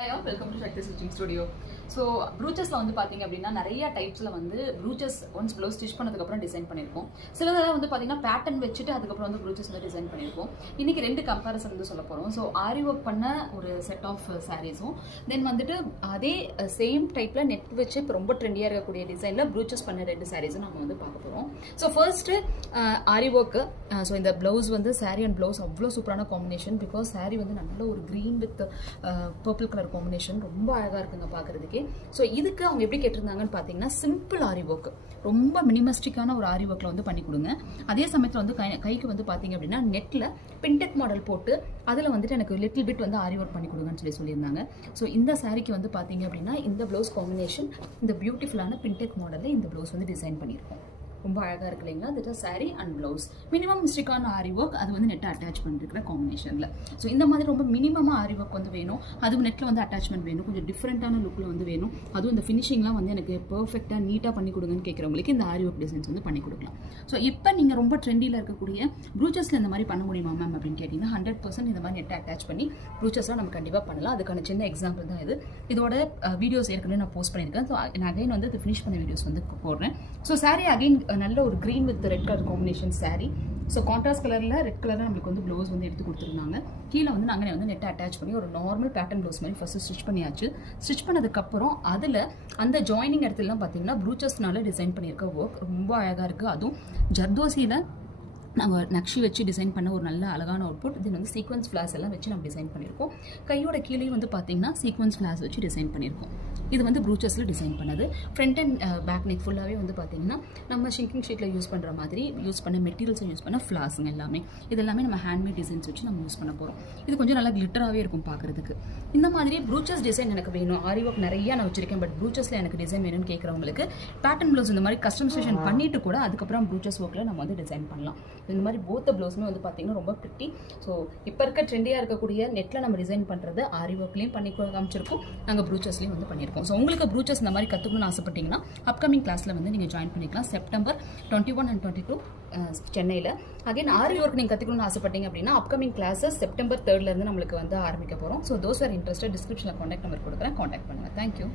Hi all, welcome to Shakti Stitching Studio. So ப்ரூச்சஸில் வந்து பார்த்தீங்க அப்படின்னா நிறைய டைப்ஸில் வந்து ப்ரூச்சஸ் ஒன்ஸ் ப்ளவுஸ் ஸ்டிச் பண்ணதுக்கப்புறம் டிசைன் பண்ணியிருக்கோம். சிலதெல்லாம் வந்து பார்த்தீங்கன்னா பேட்டர்ன் வச்சுட்டு அதுக்கப்புறம் வந்து ப்ரூச்சஸ் வந்து டிசைன் பண்ணியிருக்கோம். இன்றைக்கி ரெண்டு கம்பேரிசன் வந்து சொல்ல போகிறோம். ஸோ ஆரி ஒர்க் பண்ண ஒரு செட் ஆஃப் சாரீஸும் தென் வந்துட்டு அதே சேம் டைப்பில் நெட் வச்சு இப்போ ரொம்ப ட்ரெண்டியாக இருக்கக்கூடிய டிசைனில் ப்ரூச்சஸ் பண்ண ரெண்டு சாரீஸும் நம்ம வந்து பார்க்க போகிறோம். ஸோ ஃபர்ஸ்ட்டு ஆரி ஒர்க்கு. ஸோ இந்த ப்ளவுஸ் வந்து சாரீ அண்ட் ப்ளவுஸ் அவ்வளோ சூப்பரான காம்பினேஷன். பிகாஸ் சாரீ வந்து நல்ல ஒரு green with purple colour combination ரொம்ப அழகாக இருக்குங்க பார்க்குறதுக்கே. ஸோ இதுக்கு அவங்க எப்படி கேட்டிருந்தாங்கன்னு பார்த்தீங்கன்னா சிம்பிள் ஆரி ஒர்க், ரொம்ப மினிமஸ்டிக்கான ஒரு ஆரி ஒர்க்கில் வந்து பண்ணி கொடுங்க. அதே சமயத்தில் வந்து கைக்கு வந்து பார்த்தீங்க அப்படின்னா நெட்டில் பின்டெக் மாடல் போட்டு அதில் வந்துட்டு எனக்கு லிட்டில் பிட் வந்து ஆரி ஒர்க் பண்ணி கொடுங்கன்னு சொல்லியிருந்தாங்க. ஸோ இந்த சாரீக்கு வந்து பார்த்தீங்க அப்படின்னா இந்த ப்ளவுஸ் காம்பினேஷன் இந்த பியூட்டிஃபுல்லான பின்டெக் மாடலில் இந்த ப்ளவுஸ் வந்து டிசைன் பண்ணியிருக்கோம். ரொம்ப அழகாக இருக்கு இல்லைங்களா? That is sari and blouse. Minimum மிஸ்டேக்கான ஆரி ஒர்க், அது வந்து நெட்டை அட்டாச் பண்ணிருக்கிற காம்பினேஷனில். ஸோ இந்த மாதிரி ரொம்ப மினிமமாக ஆரி ஒர்க் வந்து வேணும், அதுவும் நெட்டில் வந்து அட்டாச்மெண்ட் வேணும், கொஞ்சம் டிஃப்ரெண்ட்டான லுக்கில் வந்து வேணும், அதுவும் இந்த ஃபினிஷிங்லாம் வந்து எனக்கு பர்ஃபெக்டாக நீட்டாக பண்ணி கொடுங்கன்னு கேட்குறவங்களுக்கு இந்த ஆரி ஒர்க் டிசைன்ஸ் வந்து பண்ணி கொடுக்கலாம். ஸோ இப்போ நீங்கள் ரொம்ப ட்ரெண்டியில் இருக்கக்கூடிய ப்ரூச்சஸில் இந்த மாதிரி பண்ண முடியுமா மேம் அப்படின்னு கேட்டிங்கன்னா 100% இந்த மாதிரி நெட்டை அட்டாச் பண்ணி ப்ரூச்சஸ்லாம் நம்ம கண்டிப்பாக பண்ணலாம். அதுக்கான சின்ன எக்ஸாம்பிள் தான் இது. இதோட வீடியோஸ் ஏற்கனவே நான் போஸ்ட் பண்ணியிருக்கேன். ஸோ நான் அகைன் வந்து இது ஃபினிஷ் பண்ண வீடியோஸ் வந்து போடுறேன். ஸோ சாரீ அகைன் நல்ல ஒரு green with red colour combination sari. So contrast கலரில் ரெட் கலரில் நம்மளுக்கு வந்து ப்ளவுஸ் வந்து எடுத்து கொடுத்துருந்தாங்க. கீழே வந்து நாங்கள் வந்து நெட்டை அட்டாச் பண்ணி ஒரு நார்மல் பேட்டர்ன் ப்ளவுஸ் மாதிரி ஃபஸ்ட்டு ஸ்டிச் பண்ணியாச்சு. ஸ்டிச் பண்ணதுக்கப்புறம் அதில் அந்த ஜாயினிங் இடத்துலலாம் பார்த்தீங்கன்னா ப்ரூச்சஸ்னால டிசைன் பண்ணியிருக்க ஒர்க் ரொம்ப அழகாக இருக்குது. அதுவும் ஜர்தோசியில் நாங்கள் நக்ஷி வச்சு டிசைன் பண்ண ஒரு நல்ல அழகான அவுட்புட். இது வந்து சீக்வன்ஸ் ஃப்ளாஸ் எல்லாம் வச்சு நம்ம டிசைன் பண்ணியிருக்கோம். கையோட கீழே வந்து பார்த்தீங்கன்னா சீக்வன்ஸ் ஃப்ளாஸ் வச்சு டிசைன் பண்ணியிருக்கோம். இது வந்து ப்ரூச்சஸில் டிசைன் பண்ணது. ஃப்ரண்ட் அண்ட் பேக் நெக் ஃபுல்லாகவே வந்து பார்த்தீங்கன்னா நம்ம ஷிங்கிங் ஷீட்டில் யூஸ் பண்ணுற மாதிரி யூஸ் பண்ண மெட்டீரியல்ஸை யூஸ் பண்ண ஃப்ளாஸுங்க எல்லாமே. இது எல்லாமே நம்ம ஹேண்ட்மேட் டிசைன்ஸ் வச்சு நம்ம யூஸ் பண்ண போகிறோம். இது கொஞ்சம் நல்லா கிளிட்டராகவே இருக்கும் பார்க்குறதுக்கு. இந்த மாதிரி ப்ரூச்சஸ் டிசைன் எனக்கு வேணும், ஆரி ஒர்க் நிறையா நான் வச்சிருக்கேன், பட் ப்ரூச்சஸில் எனக்கு டிசைன் வேணும்னு கேட்குறவங்களுக்கு பேட்டர்ன் ப்ளவுஸ் இந்த மாதிரி கஸ்டமைசேஷன் பண்ணிட்டு கூட அதுக்கப்புறம் ப்ரூச்சஸ் ஒர்க்கில் நம்ம வந்து டிசைன் பண்ணலாம். இந்த மாதிரி போத்த ப்ளவுஸுமே வந்து பார்த்தீங்கன்னா ரொம்ப பிரிட்டி. ஸோ இப்போ இருக்க ட்ரெண்டியாக இருக்கக்கூடிய நெட்டில் நம்ம டிசைன் பண்ணுறது ஆரி ஒர்க்லேயும் பண்ணி காமிச்சிருக்கோம், நாங்கள் ப்ரூச்சஸ்லேயும் வந்து பண்ணியிருக்கோம். ஸோ உங்களுக்கு ப்ரூச்சஸ் இந்த மாதிரி கற்றுக்கணும்னு ஆசைப்பட்டீங்கன்னா அப்கமிங் கிளாஸில் வந்து நீங்கள் ஜாயின் பண்ணிக்கலாம். செப்டம்பர் 21 and 22 சென்னையில். அகைன் ஆரி ஒர்க் நீங்கள் கற்றுக்கணும்னு ஆசைப்பட்டீங்க அப்படின்னா அப்கமிங் கிளாஸஸ் செப்டம்பர் 3 நம்மளுக்கு வந்து ஆரம்பிக்க போகிறோம். ஸோ தோஸ் ஆர் இன்ட்ரெஸ்டட் டிஸ்கிரிப்ஷனில் காண்டாக்ட் நம்பர் கொடுக்குறேன், காண்டாக்ட் பண்ணுங்கள். தேங்க்யூ.